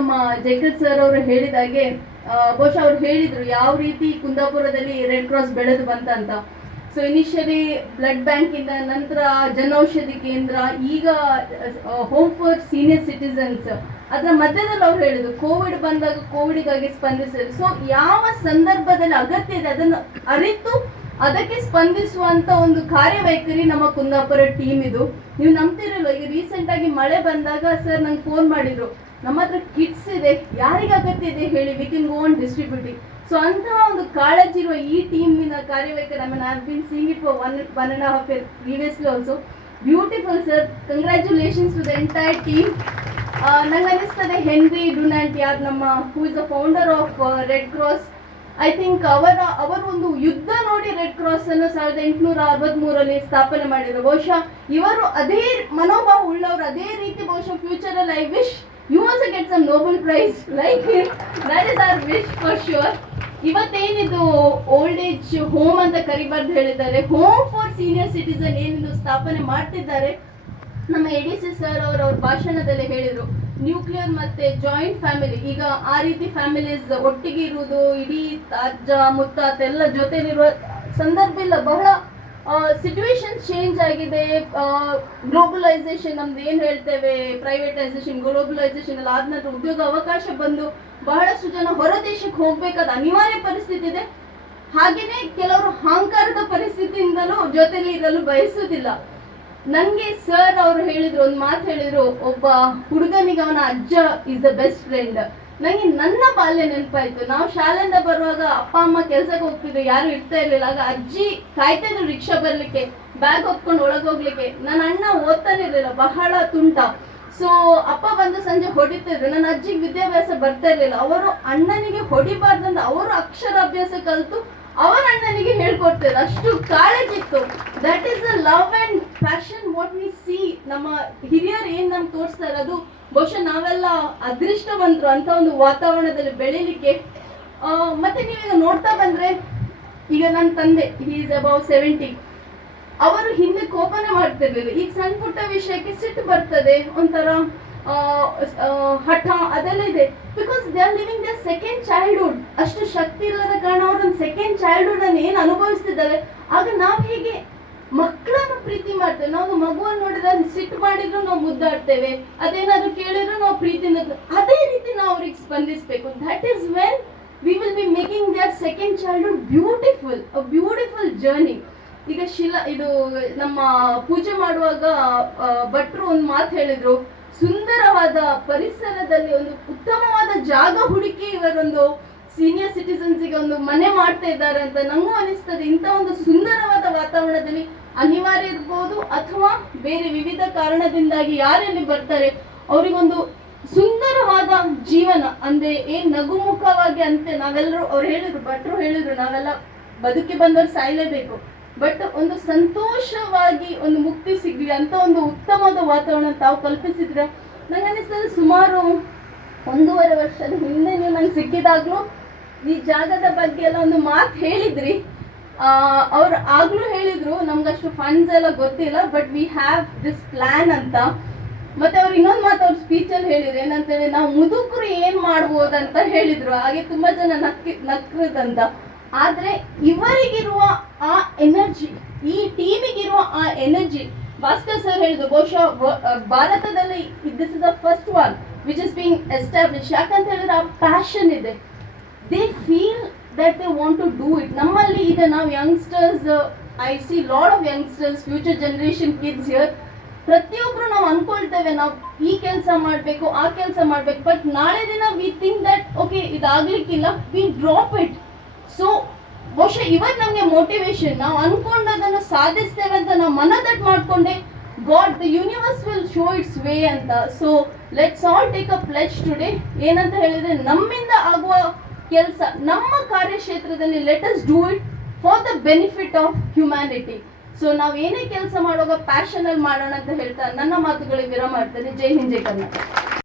ನಮ್ಮ ಜೈಕಲ್ ಸರ್ ಅವರು ಹೇಳಿದಾಗೆ ಬಹುಶಃ ಅವ್ರು ಹೇಳಿದ್ರು ಯಾವ ರೀತಿ ಕುಂದಾಪುರದಲ್ಲಿ ರೆಡ್ ಕ್ರಾಸ್ ಬೆಳೆದು ಬಂತ. ಸೊ ಇನಿಷಿಯಲಿ ಬ್ಲಡ್ ಬ್ಯಾಂಕ್ ಇಂದ, ನಂತರ ಜನೌಷಧಿ ಕೇಂದ್ರ, ಈಗ ಹೋಮ್ ಫಾರ್ ಸೀನಿಯರ್ ಸಿಟಿಸನ್ಸ್. ಅದರ ಮಧ್ಯದಲ್ಲಿ ಅವ್ರು ಹೇಳಿದ್ರು ಕೋವಿಡ್ ಬಂದಾಗ ಕೋವಿಡ್ಗಾಗಿ ಸ್ಪಂದಿಸಿದ್ರು. ಸೊ ಯಾವ ಸಂದರ್ಭದಲ್ಲಿ ಅಗತ್ಯ ಇದೆ ಅದನ್ನು ಅರಿತು ಅದಕ್ಕೆ ಸ್ಪಂದಿಸುವಂತ ಒಂದು ಕಾರ್ಯವೈಖರಿ ನಮ್ಮ ಕುಂದಾಪುರ ಟೀಮ್ ಇದು. ನೀವು ನಂಬ್ತಿರಲ್ಲ, ಈಗ ರೀಸೆಂಟ್ ಆಗಿ ಮಳೆ ಬಂದಾಗ ಸರ್ ನಂಗೆ ಫೋನ್ ಮಾಡಿದ್ರು, ನಮ್ಮ ಹತ್ರ ಕಿಟ್ಸ್ ಇದೆ, ಯಾರಿಗೆ ಅಗತ್ಯ ಇದೆ ಹೇಳಿ, we can go on distributing. So ಅಂತಹ ಒಂದು ಕಾಳಜಿ ಇರುವ ಈ ಟೀಮಿನ ಕಾರ್ಯವೈಖರಿ, I have been seeing it for 1.5 years previously also. Beautiful sir, congratulations to the entire team. ನಂಗೆ ಅನಿಸ್ತದೆ ಹೆನ್ರಿ ಡುನಾಂಟ್ ಯಾರು ನಮ್ಮ who is the founder of Red Cross, I think ಅವರ ಒಂದು ಯುದ್ಧ ನೋಡಿ ರೆಡ್ ಕ್ರಾಸ್ ಅನ್ನು 1863 ಸ್ಥಾಪನೆ ಮಾಡಿದ್ರು. ಬಹುಶಃ ಇವರು ಅದೇ ಮನೋಭಾವ ಉಳ್ಳವರು, ಅದೇ ರೀತಿ ಬಹುಶಃ ಫ್ಯೂಚರ್ ಅಲ್ಲಿ I wish you also get some Nobel prize like him. That is our wish for sure. ಇವತ್ತೇನಿದು ಓಲ್ಡ್ ಏಜ್ ಹೋಮ್ ಅಂತ ಕರಿಬಾರ್ದು ಹೇಳಿದ್ದಾರೆ, ಹೋಮ್ ಫಾರ್ ಸೀನಿಯರ್ ಸಿಟಿಸನ್ ಏನಿದು ಸ್ಥಾಪನೆ ಮಾಡ್ತಿದ್ದಾರೆ, ನಮ್ಮ ಎಡಿಸಿ ಸರ್ ಅವ್ರ ಭಾಷಣದಲ್ಲಿ ಹೇಳಿದ್ರು ನ್ಯೂಕ್ಲಿಯರ್ ಮತ್ತೆ ಜಾಯಿಂಟ್ ಫ್ಯಾಮಿಲಿ. ಈಗ ಆ ರೀತಿ ಫ್ಯಾಮಿಲೀಸ್ ಒಟ್ಟಿಗೆ ಇರುವುದು, ಇಡೀ ಅಜ್ಜ ಮುತ್ತಾತ ಎಲ್ಲ ಜೊತೆಲಿರುವ ಸಂದರ್ಭ ಇಲ್ಲ. ಬಹಳ ಸಿಚುವೇಶನ್ ಚೇಂಜ್ ಆಗಿದೆ. ಗ್ಲೋಬಲೈಸೇಷನ್ ನಮ್ದು ಏನ್ ಹೇಳ್ತೇವೆ, ಪ್ರೈವೇಟೈಸೇಷನ್, ಗ್ಲೋಬಲೈಸೇಷನ್ ಎಲ್ಲ ಆದ ನಂತರ ಉದ್ಯೋಗ ಅವಕಾಶ ಬಂದು ಬಹಳಷ್ಟು ಜನ ಹೊರ ದೇಶಕ್ಕೆ ಹೋಗ್ಬೇಕಾದ ಅನಿವಾರ್ಯ ಪರಿಸ್ಥಿತಿ ಇದೆ. ಹಾಗೇನೆ ಕೆಲವರು ಅಹಂಕಾರದ ಪರಿಸ್ಥಿತಿಯಿಂದಲೂ ಜೊತೆಲಿ ಇರಲು ಬಯಸುವುದಿಲ್ಲ. ನಂಗೆ ಸರ್ ಅವರು ಹೇಳಿದ್ರು, ಒಂದು ಮಾತು ಹೇಳಿದ್ರು, ಒಬ್ಬ ಹುಡುಗನಿಗೆ ಅವನ ಅಜ್ಜ ಇಸ್ ದ ಬೆಸ್ಟ್ ಫ್ರೆಂಡ್. ನಂಗೆ ನನ್ನ ಬಾಲ್ಯ ನೆನಪಾಯ್ತು. ನಾವು ಶಾಲೆಯಿಂದ ಬರುವಾಗ ಅಪ್ಪ ಅಮ್ಮ ಕೆಲ್ಸಕ್ಕೆ ಹೋಗ್ತಿದ್ರು, ಯಾರು ಇರ್ತಾ ಇರ್ಲಿಲ್ಲ. ಆಗ ಅಜ್ಜಿ ಕಾಯ್ತಾ ಇದ್ರು ರಿಕ್ಷಾ ಬರ್ಲಿಕ್ಕೆ, ಬ್ಯಾಗ್ ಹೊತ್ಕೊಂಡು ಒಳಗೋಗ್ಲಿಕ್ಕೆ. ನನ್ನ ಅಣ್ಣ ಓದ್ತಾನೆ ಇರ್ಲಿಲ್ಲ, ಬಹಳ ತುಂಟ. ಸೊ ಅಪ್ಪ ಬಂದು ಸಂಜೆ ಹೊಡಿತಿದ್ರು. ನನ್ನ ಅಜ್ಜಿಗೆ ವಿದ್ಯಾಭ್ಯಾಸ ಬರ್ತಾ ಇರ್ಲಿಲ್ಲ. ಅವರು ಅಣ್ಣನಿಗೆ ಹೊಡಿಬಾರ್ದಂತ ಅವರು ಅಕ್ಷರಾಭ್ಯಾಸ ಕಲಿತು ಅವರ ಅಣ್ಣನಿಗೆ ಹೇಳ್ಕೊಡ್ತಾರೆ, ಅಷ್ಟು ಕಾಳಜಿತ್ತು. That is the love and passion what we see. ನಮ್ಮ ಹಿರಿಯರು ಏನ್ ನಮ್ಗೆ ತೋರಿಸ್ತಾರೆ ಅದು ಬಹುಶಃ ನಾವೆಲ್ಲ ಅದೃಷ್ಟವಂತರು ಅಂತ ಒಂದು ವಾತಾವರಣದಲ್ಲಿ ಬೆಳೀಲಿಕ್ಕೆ. ಮತ್ತೆ ನೀವೀಗ ನೋಡ್ತಾ ಬಂದ್ರೆ, ಈಗ ನನ್ನ ತಂದೆ ಹಿ ಈಸ್ ಅಬೌವ್ 70, ಅವರು ಹಿಂದೆ ಕೋಪನೆ ಮಾಡ್ತಿರ್ಲಿಲ್ಲ. ಈಗ ಸಣ್ಣ ಪುಟ್ಟ ವಿಷಯಕ್ಕೆ ಸಿಟ್ಟು ಬರ್ತದೆ, ಒಂಥರ ಹಠ ಅದೆಲ್ಲ ಇದೆ. Because they are living their second childhood. ಅಷ್ಟು ಶಕ್ತಿ ಇಲ್ಲದ ಕಾರಣ ಅವರೊಂದು ಸೆಕೆಂಡ್ ಚೈಲ್ಡ್ಹುಡ್ ಅನ್ನು ಏನು ಅನುಭವಿಸ್ತಿದ್ದಾರೆ. ಆಗ ನಾವು ಹೇಗೆ ಮಕ್ಕಳನ್ನು ಪ್ರೀತಿ ಮಾಡ್ತೇವೆ, ನಾವು ಮಗುವನ್ನು ನೋಡಿದ್ರೆ ಸಿಟ್ಟು ಮಾಡಿದ್ರು ನಾವು ಮುದ್ದಾಡ್ತೇವೆ, ಅದೇನಾದ್ರು ಕೇಳಿದ್ರು ನಾವು ಪ್ರೀತಿಯಿಂದ, ಅದೇ ರೀತಿ ನಾವು ಅವ್ರಿಗೆ ಸ್ಪಂದಿಸಬೇಕು. That is when we will be making their second childhood beautiful, a beautiful journey. ಈಗ ಇದು ನಮ್ಮ ಪೂಜೆ ಮಾಡುವಾಗ ಭಟ್ರು ಒಂದು ಮಾತು ಹೇಳಿದ್ರು, ಸುಂದರವಾದ ಪರಿಸರದಲ್ಲಿ ಒಂದು ಉತ್ತಮವಾದ ಜಾಗ ಹುಡುಕಿ ಇವರೊಂದು ಸೀನಿಯರ್ ಸಿಟಿಸನ್ಸ್ಗೆ ಒಂದು ಮನೆ ಮಾಡ್ತಾ ಇದ್ದಾರೆ ಅಂತ. ನಂಗೂ ಅನಿಸ್ತದೆ, ಇಂಥ ಒಂದು ಸುಂದರವಾದ ವಾತಾವರಣದಲ್ಲಿ ಅನಿವಾರ್ಯ ಇರ್ಬೋದು ಅಥವಾ ಬೇರೆ ವಿವಿಧ ಕಾರಣದಿಂದಾಗಿ ಯಾರೆಲ್ಲಿ ಬರ್ತಾರೆ ಅವರಿಗೊಂದು ಸುಂದರವಾದ ಜೀವನ ಅಂದ್ರೆ ಏನ್ ನಗುಮುಖವಾಗಿ ಅಂತೆ ನಾವೆಲ್ಲರೂ, ಅವ್ರು ಹೇಳಿದ್ರು, ಭಟ್ರು ಹೇಳಿದ್ರು, ನಾವೆಲ್ಲ ಬದುಕಿ ಬಂದವ್ರು ಸಾಯ್ಲೇಬೇಕು, ಬಟ್ ಒಂದು ಸಂತೋಷವಾಗಿ ಒಂದು ಮುಕ್ತಿ ಸಿಗ್ಲಿ ಅಂತ ಒಂದು ಉತ್ತಮವಾದ ವಾತಾವರಣ ತಾವು ಕಲ್ಪಿಸಿದ್ರೆ. ನಂಗೆ ಅನಿಸ್ತದೆ ಸುಮಾರು 1.5 ವರ್ಷದ ಹಿಂದೆ ನೀವು ನಂಗೆ ಸಿಕ್ಕಿದಾಗ್ಲೂ ಈ ಜಾಗದ ಬಗ್ಗೆ ಎಲ್ಲ ಒಂದು ಮಾತು ಹೇಳಿದ್ರಿ. ಅವ್ರು ಆಗ್ಲೂ ಹೇಳಿದ್ರು ನಮ್ಗಷ್ಟು ಫಂಡ್ಸ್ ಎಲ್ಲ ಗೊತ್ತಿಲ್ಲ, but we have this plan ಅಂತ. ಮತ್ತೆ ಅವ್ರು ಇನ್ನೊಂದು ಮಾತು ಅವ್ರ ಸ್ಪೀಚಲ್ಲಿ ಹೇಳಿದ್ರು, ಏನಂತೇಳಿ ನಾವು ಮುದುಕರು ಏನ್ ಮಾಡ್ಬೋದಂತ ಹೇಳಿದ್ರು. ಹಾಗೆ ತುಂಬಾ ಜನ ನಕ್ರದಂತ. ಆದ್ರೆ ಇವರಿಗಿರುವ ಆ ಎನರ್ಜಿ, ಈ ಟೀಮಿಗಿರುವ ಆ ಎನರ್ಜಿ, ಭಾಸ್ಕರ್ ಸರ್ ಹೇಳಿದ್ರು ಬಹುಶಃ ಭಾರತದಲ್ಲಿ this is the first one which is being establish. ಯಾಕಂತ ಹೇಳಿದ್ರೆ ಆ ಪ್ಯಾಷನ್ ಇದೆ, they feel that they want to do it. ನಮ್ಮಲ್ಲಿ ಈಗ ನಾವು youngsters, I see lot of youngsters, future generation kids here, ಪ್ರತಿಯೊಬ್ರು ನಾವು ಅನ್ಕೊಳ್ತೇವೆ ನಾವು ಈ ಕೆಲಸ ಮಾಡ್ಬೇಕು, ಆ ಕೆಲಸ ಮಾಡ್ಬೇಕು, ಬಟ್ ನಾಳೆ ದಿನ ವಿ ಥಿಂಕ್ ದಟ್ ಓಕೆ ಇದಾಗ್ಲಿಕ್ಕಿಲ್ಲ, ವಿ ಡ್ರಾಪ್ ಇಟ್. ಸೊ ಬಹುಶಃ ಇವತ್ತು ನಮ್ಗೆ ಮೋಟಿವೇಶನ್, ನಾವು ಅನ್ಕೊಂಡದನ್ನು ಸಾಧಿಸ್ತೇವೆ ಅಂತ ನಾವು ಮನದಟ್ಟು ಮಾಡ್ಕೊಂಡೆ, god the universe will show its way ಅಂತ. So let's all take a pledge today. ಏನಂತ ಹೇಳಿದ್ರೆ, ನಮ್ಮಿಂದ ಆಗುವ ಕೆಲಸ ನಮ್ಮ ಕಾರ್ಯಕ್ಷೇತ್ರದಲ್ಲಿ let us do it for the benefit of humanity. So ನಾವು ಏನೇ ಕೆಲಸ ಮಾಡುವಾಗ ಪ್ಯಾಷನ್ ಅಲ್ಲಿ ಮಾಡೋಣ ಅಂತ ಹೇಳ್ತಾ ನನ್ನ ಮಾತುಗಳಿಗೆ ವಿರಾಮ ಮಾಡ್ತೇನೆ. ಜೈ ಹಿಂದ್, ಜೈ ಕರ್ನಾಟಕ.